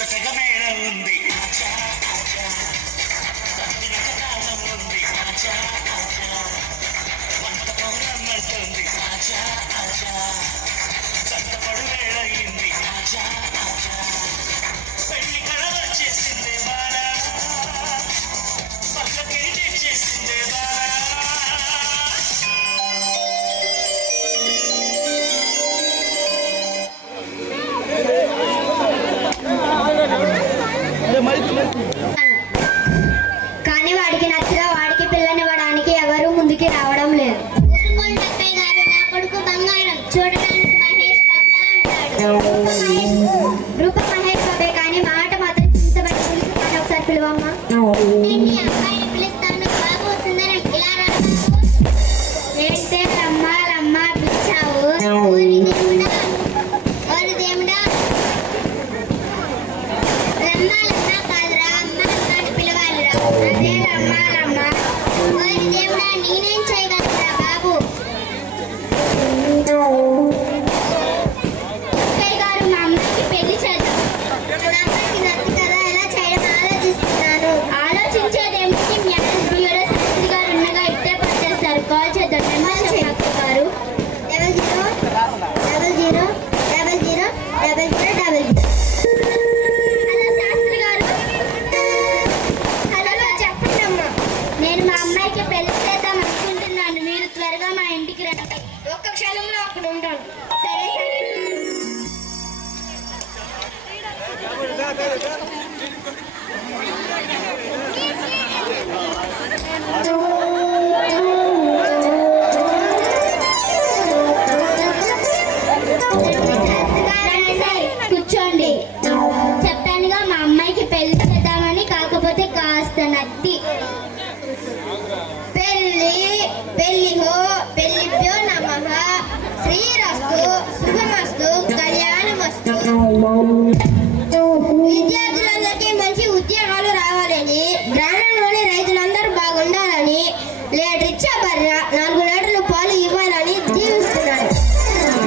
ముచ్చటగా మేళం ఉంది ఉంది వంట పౌరమ్మంటుంది చట్టపడు వేళయింది పెళ్లి కళ వచ్చేసిందే బాలా పక్కకి తెచ్చేసిందే బాలా కానీ వాడికి నచ్చగా వాడికి పిల్లనివ్వడానికి ఎవరు ముందుకి రావడం లేదు. నా కొడుకు బంగారం చూడడానికి మహేష్ బాబులా ఉంటాడు. రూప మహేష్ బాబే కానీ మాట మాత్రం చింతబడి పిలుస్తాను. ఒకసారి పిలువమ్మా. అబ్బాయిని పిలుస్తాను. బాబు సుందరం ఇలా రా. ఏంటే రమ్మా రమ్మా పిలిచావు? ఓరి దేవుడా రమ్మాలన్నా కాదురా అమ్మ అని పిలవాలిరా. అదే రమ్మాలమ్మ. ఓరి దేవుడా నేనేం చేయగలరా బాబు? అక్కయ్య గారు మా అమ్మాయికి పెళ్లి చేద్దాం. నా అమ్మాయికి నచ్చి కదా ఎలా చేయడం ఆలోచిస్తున్నాను. ఆలోచించేదేమిటి? మీ అన్నయ్య శాస్త్రి గారు ఉండగా ఇట్టే పని చేస్తారు. కాల్ చేద్దాం. నెంబర్ చెప్పు గారు 00000000. నేను మా అమ్మాయికి పెళ్లి చేద్దాం అనుకుంటున్నాను. మీరు త్వరగా మా ఇంటికి రండి. ఒక్క క్షణంలో అక్కడ ఉంటాను. సరే కూర్చోండి. చెప్పానుగా మా అమ్మాయికి పెళ్లి చేద్దామని. కాకపోతే కాస్త నత్తి. పెళ్లిహో పెళ్లిభ్యో నమః. శ్రీరస్తు శుభమస్తు కళ్యాణమస్తు. విద్యార్థులందరికీ మంచి ఉద్యోగాలు రావాలని, గ్రామంలోని రైతులందరూ బాగుండాలని, లీటరిచ్చా బర్ర 4 లీటర్లు పాలు ఇవ్వాలని దీవిస్తున్నాను.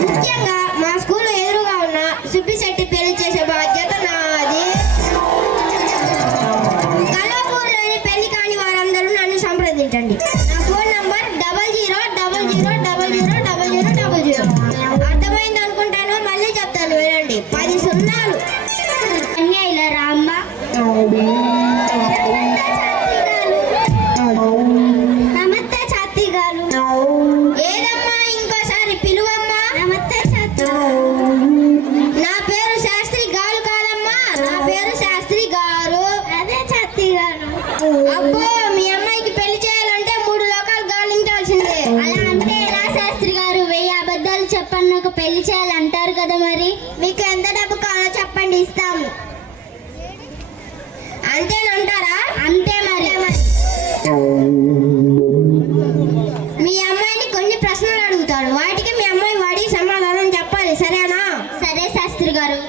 ముఖ్యంగా మా స్కూల్లో ఎదురుగా ఉన్న సుబ్బిశెట్టి పెళ్లి చేసే బాధ్యత నాది. కళాపూర్లోని పెళ్లి కాని వారందరూ నన్ను సంప్రదించండి. నా ఫోన్ నంబర్ 0000000000. అర్థమైంది అనుకుంటాను. మళ్ళీ చెప్తాను వినండి. 10 సున్నాలు. ఇలా రామ్మ. నమస్తే ఛాతీ గారు. ఏదమ్మా ఇంకోసారి పిలువమ్మా. నమస్తే ఛాతీ. నా పేరు శాస్త్రి గారు కాదమ్మా. నా పేరు శాస్త్రి గారు. అదే ఛాతీ గారు. అబ్బో మీ అమ్మాయికి పెళ్లి చేయాలంటే 3 లోకాలు గాలించాల్సిందే. అలా అంటే ఎలా శాస్త్రి గారు? 1000 అబద్ధాలు చెప్పండి ఒక పెళ్లి చేయాలంటారు కదా. మరి మీకు ఎంత డబ్బు కావాలో చెప్పండి, ఇస్తాము. అంతేనంటారా? అంతే. మరి మీ అమ్మాయిని కొన్ని ప్రశ్నలు అడుగుతాడు. వాటికి మీ అమ్మాయి వాడి సమాధానం చెప్పాలి. సరేనా? సరే శాస్త్రి గారు.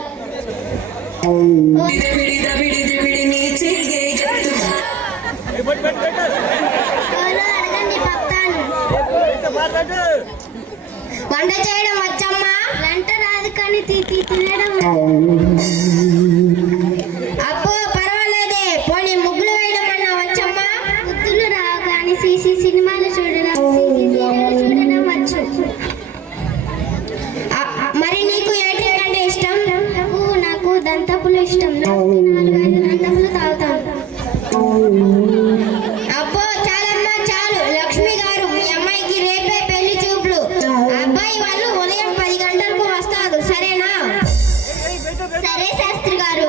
అడగండి పప్తాను. వంట చేయడం వచ్చమ్మా? వంట రాదు కానీ తినడం. అబ్బో పర్వాలేదే. పోనీ ముగ్గులు వేయడం అన్నా వచ్చమ్మా? ముగ్గులు రావు కానీ సినిమాలు చూడడం వచ్చు. మరి నీకు ఏంటి అంటే ఇష్టం? నాకు దంతపులు ఇష్టం. 4-5 దంతపులు తాగుతాను. అబ్బో చాలమ్మా చాలు. లక్ష్మి గారు మీ అమ్మాయికి రేపే పెళ్లి చూపులు. అబ్బాయి వాళ్ళు ఉదయం 10 గంటలకు వస్తారు. సరేనా? సరే శాస్త్రి గారు.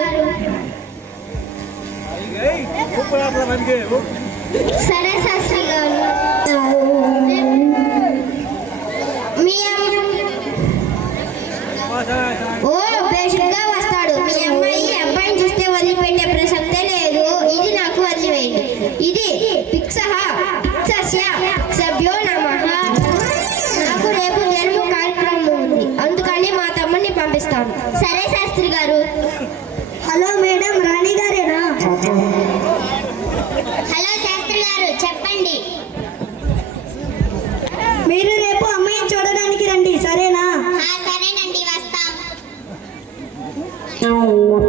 సరే శాస్త్రి గారు. మీ ఓ బేసిక్గా వస్తాడు. మీ అబ్బాయిని చూస్తే వదిలిపెట్టే ప్రసక్తే లేదు. ఇది నాకు వదిలివేయండి. ఇది సభ్యో నమః. నాకు రేపు జన్మ కార్యక్రమం ఉంది. అందుకని మా తమ్ముడిని పంపిస్తాను. సరే శాస్త్రి గారు. హలో మేడం, రాణి గారేనా? హలో శాస్త్రి గారు, చెప్పండి. మీరు రేపు అమ్మాయిని చూడడానికి రండి. సరేనా? సరేనండి, వస్తాం.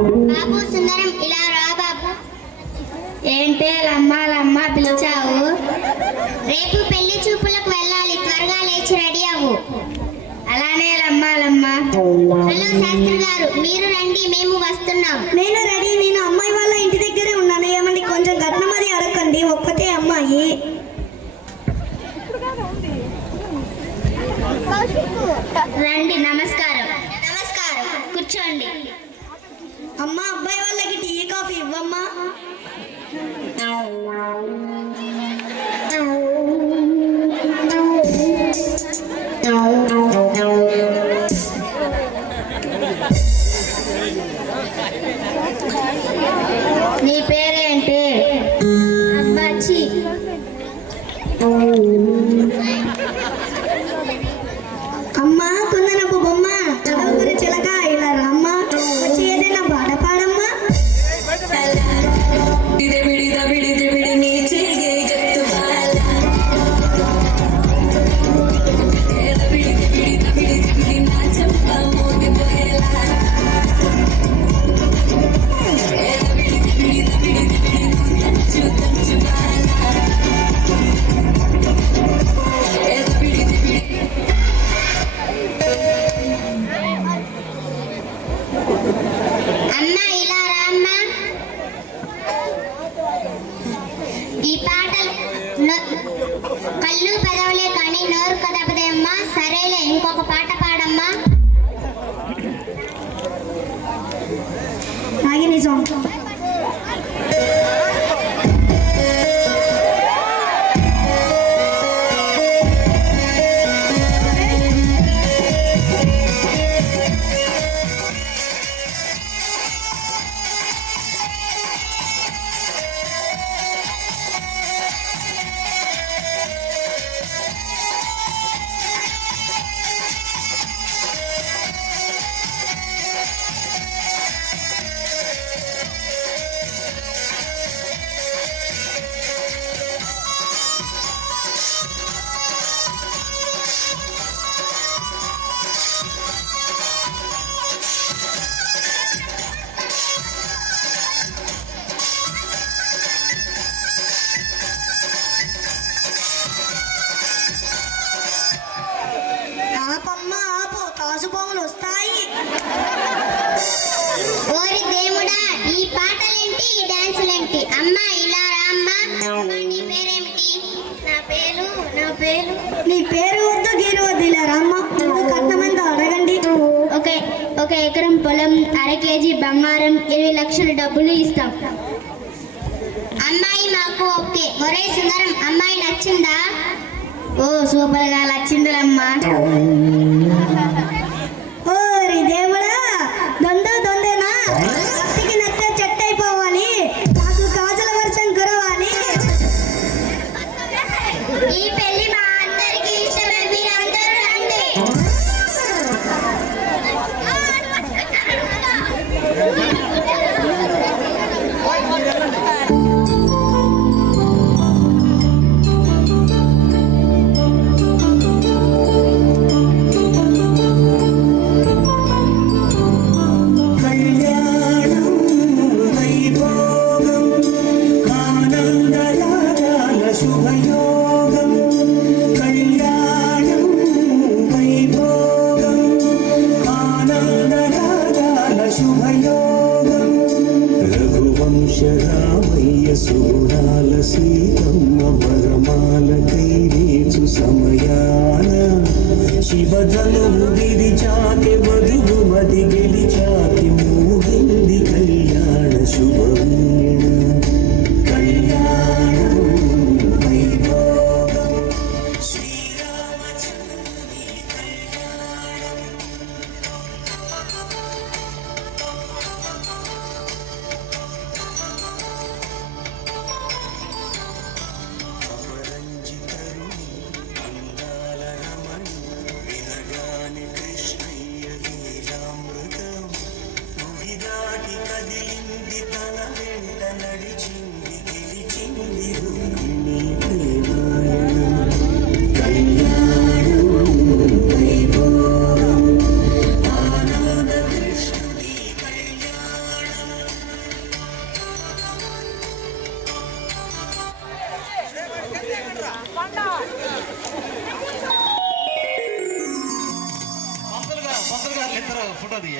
బాబు సుందరం ఇలా రా బాబు. ఏంటే లమ్మ పిలిచావు? రేపు పెళ్లి చూపులకు వెళ్ళాలి, త్వరగా లేచి రెడీ అవ్వు. అలానే లమ్మ. హలో శాస్త్రి గారు, మీరు రండి, మేము వస్తున్నాం. నేను రెడీ. నేను అమ్మాయి వాళ్ళ ఇంటి దగ్గరే ఉన్నాను. ఏమండి కొంచెం కట్నం అది అడగండి, ఒక్కతే అమ్మాయి. రండి. నమస్కారం. కూర్చోండి. అమ్మ, అబ్బాయి వాళ్ళకి టీ కాఫీ ఇవ్వమ్మా. నీ పేరేంటి? అబ్బాచి. అమ్మా, కుందనపు బొమ్మ, చదువుకుని చిలక, ఇలా రమ్మ. వచ్చి ఏదైనా పాట పాడమ్మా. అమ్మ ఇలా రామ్మా. ఈ పాటలు కళ్ళు పెదవులే కానీ నోరు కదపదే అమ్మా. సరేలే, ఇంకొక పాట పాడమ్మా. నాగిని సాంగ్. ఆపమ్మా, ఆపు, తాసుపాములు వస్తాయి. ఓరి దేవుడా, ఈ పాటలేంటి, ఈ డాన్సులేంటి? అమ్మా ఇలా రామ్మా. అమ్మా, నీ పేరేమిటి? నా పేరు నీ పేరు వద్దు, గీరు వద్దు, ఇలా రమ్మ. కట్నం ఎంత అడగండి. ఒక ఎకరం పొలం, 1/2 కేజీ బంగారం, 20 లక్షల డబ్బులు ఇస్తాం. అమ్మాయి మాకు ఓకే. ఒరే సుందరం, అమ్మాయి నచ్చిందా? ఓ సూపర్ గా నచ్చిందిలమ్మా. ఓరి దేవుడా, దొందేనా? అత్తికి నచ్చ చెట్టు అయిపోవాలి, నాకు కాజల వర్షం కురవాలి. ఈ పెళ్లి మా అందరికీ ఇష్టమే, మీరందరూ రండి. రఘువంశరామయ్య సూరాల సీతమ్మ వరమాల కైరేచు సమయాన శివధనువు విరిచాకి వధువు మది గెలిచాకి మూగింది కళ్యాణ శుభవీణ. కళ్యాణం వైభోగం శ్రీరామచంద్రుని కళ్యాణం. అపరంజితరుని అందాల రమణి వినగాని కృష్ణయ్య లీలామృతం. ముగిదాటి కదిలింది, తన వెంట నడిచింది, గెలిచింది రుక్మిణి ప్రేమాయణం. కళ్యాణం వైభోగం ఆనంద కృష్ణుడి కళ్యాణం. ఉంటది